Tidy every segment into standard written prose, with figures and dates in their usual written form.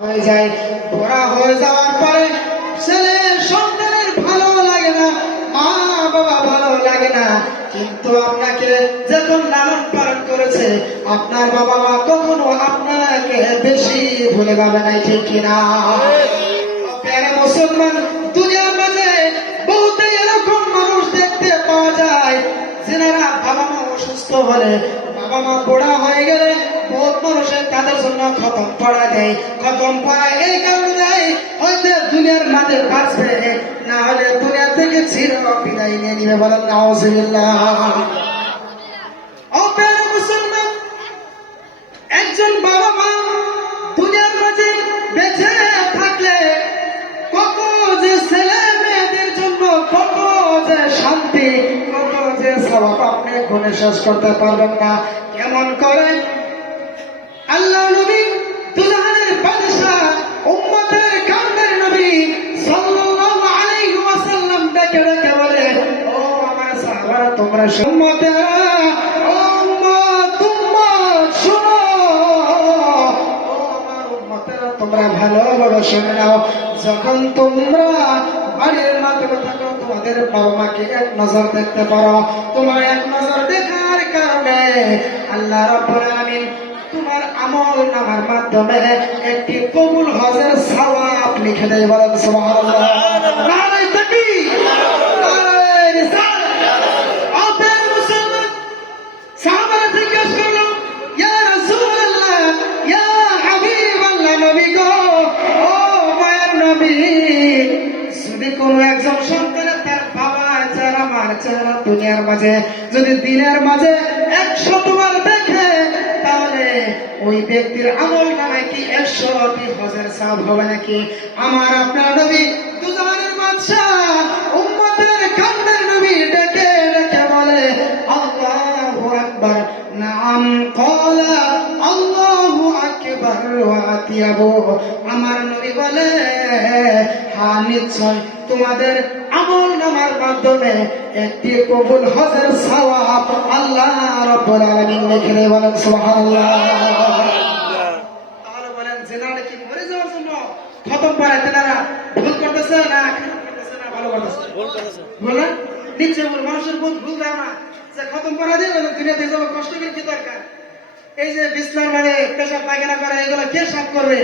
হয়ে যায়, বড় হয়ে যাওয়ার পরে ছেলে সন্তানের ভালো লাগে না, মা বাবা ভালো লাগে না। কিন্তু আপনাকে যখন লালন পালন করেছে আপনার বাবা মা কখনো আপনাকে বেশি ভুলে পাবে নাই, ঠিক কিনা? প্যারা মুসলমান, দুনিয়ার মাঝে বহুতে এরকম মানুষ দেখতে পাওয়া যায় যারা বাবা মা অসুস্থ হলে, বাবা মা বুড়া হয়ে গেলে বহুত মানুষের তাদের জন্য খতম পড়া দেয়। খতম পড়া এই কারণে দেয় হয়তো দুনিয়ার মাঝে বাঁচবে, না হলে দুনিয়া থেকে চির বিদায় নিয়ে নিবে। বলেন নাউজুবিল্লাহ। ও প্রিয় মুসলমান, একজন বাবা মা দুনিয়ার মাঝে বেঁচে থাকলে কত যে ছেলে মেয়েদের জন্য কত যে শান্তি, কত যে সওয়াব আপনি গুণে শেষ করতে পারবেন না। কেমন করে আল্লাহ নবী দুজাহানের বাদশা উম্মতের কান্দের নবী সাল্লাল্লাহু আলাইহি ওয়াসাল্লাম ডেকে ডেকে বলে, ও আমার সাহাবারা তোমরা উম্মতেরা, ও উম্মত উম্মত শোনো, ও আমার উম্মতেরা তোমরা ভালোভাবে শুনে নাও। যখন তোমরা বাড়ির মাধ্যমে থাকো তোমাদের বাবা মাকে এক নজর দেখতে পারো, তোমার এক নজর দেখার কারণে আল্লাহ রাব্বুল আলামিন তোমার আমল নামার মাধ্যমে একটি কবুল হজের সওয়াব লিখে দেয়। বলেন সুবহানাল্লাহ। নারে তাকবীর, নারে রিসালাত। আপনি মুসলমান সাহাবারা জিজ্ঞেস করলো, ইয়া রাসূলুল্লাহ, ইয়া হাবিবাল্লাহ, নবী গো, ও মায়ের নবী, যদি কোনো একজন সন্তানের তার বাবা যারা মার যারা দুনিয়ার মাঝে যদি দিনের মাঝে 100 বার দেখে, তাহলে ওই ব্যক্তির আমল নামায় কি 100টি হজের সওয়াব হবে নাকি? আমার আপনার নবী দুজাহানের বাদশা উম্মতের কান্দের নবী ডেকে ডেকে বলে, আল্লাহু আকবার। নাম ক্বালা আল্লাহু আকবার ওয়া আতিয়াবু। আমার নবী বলে, হ্যাঁ নিশ্চয় তোমাদের আমল নামার মাধ্যমে একটি কবুল হজের সওয়াব আল্লাহ রাব্বুল আলামিন লিখে দেন। বলেন সুবহানাল্লাহ। তাহলে বলেন জেনারে কি মরে যাওয়ার জন্য খতম পড়ায় তেনারা ভুল করতেছে না খারাপ করতেছে না ভালো করতেছে? ভুল করতেছে। বলেন নিচে বল, মানুষের বহুত ভুল ধারণা যে খতম পড়া দিয়ে দুনিয়াতে যাবো, কষ্ট করে কি দরকার? এই যে বিছনার মানে পেশাব পায়খানা করে এগুলো কে সাফ করবে?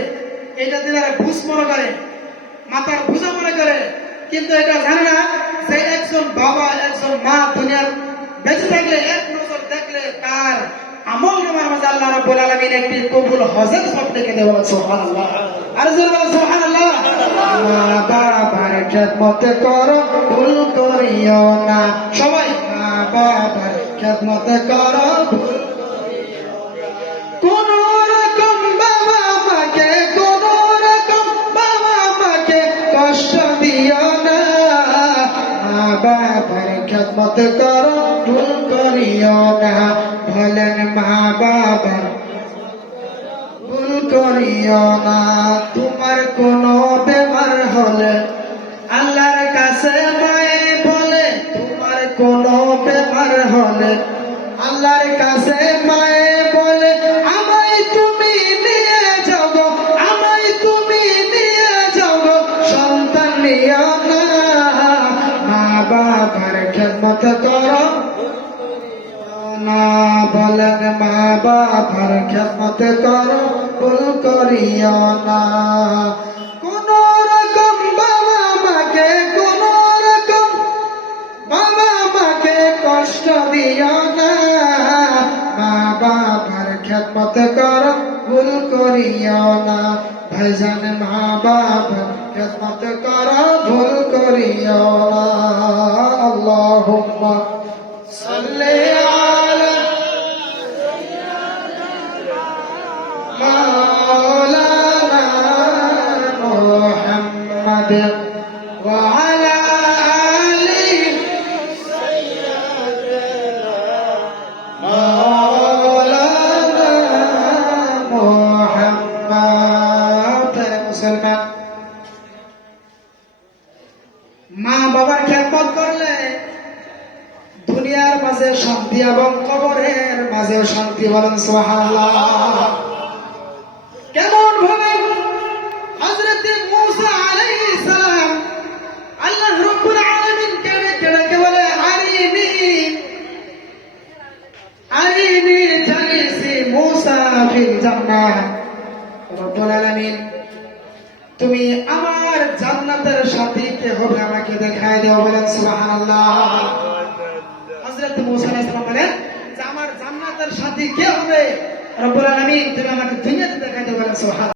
এইটা তেনারা ঘুষ মনে করে, মাথার বুঝা মনে করে, কিন্তু এটা জানে না যে একজন বাবা একজন মা দুনিয়ার বেঁচে থাকলে এক নজর দেখলে তার আমল নামার মাঝে আল্লাহ রাব্বুল আলামিন একটি কবুল হজের সওয়াব লিখে দেন। সুবহানাল্লাহ। আর জোরে বলেন সুবহানাল্লাহ। মা বাবার খেদমত করো ভুল করিও না, সবাই মা বাবার খেদমত করো ভুল করিও না। কোন রকম বাবা মাকে, কোন রকম বাবা মাকে কষ্ট দিও না, মা বাবার খেদমত করো ভুল করিও না। বলেন মা বাবার ভুল করিও না। তোমার কোনো বেমার হলে আল্লাহর কাছে মায়ে বলে, তোমার কোনো বেমার হলে আল্লাহর কাছে মায়ে বলে, আমায় তুমি নিয়ে যাও গো, আমায় তুমি নিয়ে যাও গো, সন্তান নিও না। মা বাবার খেদমত করো না। বলেন মা বাবার খেদমত করো ভুল করিও না। কোন রকম বাবা মাকে, কোন রকম বাবা মাকে কষ্ট দিও না, মা বাবার খেদমত করো ভুল করিও না। ভাইজান মা বাবার খেদমত করো ভুল করিও না। আল্লাহুম্মা সাল্লি আলা মাওলানা মুহাম্মাদ ওয়া আলা আলি মাওলানা মুহাম্মাদ। মুসলমান, মা বাবার খেদমত করলে দুনিয়ার মাঝে শান্তি এবং কবরের মাঝেও শান্তি। বলেন সুবহানাল্লাহ। কেমন ভাবে জান্নাত। রব্বুল আলামিন তুমি আমার জান্নাতের সাথী কে হবে আমাকে দেখায় দাও, বলেন সুবহানাল্লাহ। হযরত মুসা আলাইহিস সালাম বলেন যে আমার জান্নাতের সাথী কে হবে, রব্বুল আলামিন তুমি আমাকে দুনিয়াতে দেখায় দাও, বলেন সুবহানাল্লাহ।